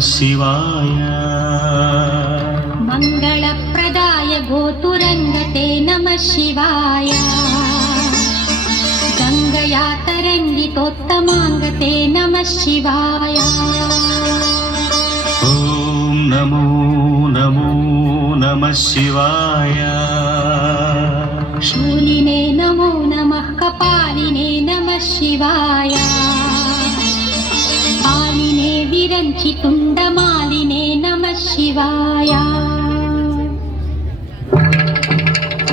शिवाय। मङ्गलप्रदाय गोतुरङ्गते नमः शिवाय। गङ्गया तरङ्गितोत्तमाङ्गते नमः शिवाय। ॐ नमो नमो नमः शिवाय। शूलिने नमो नमः कपालिने नमः शिवाय। पालिने विरञ्चितुण्डमालिने नमः शिवाय।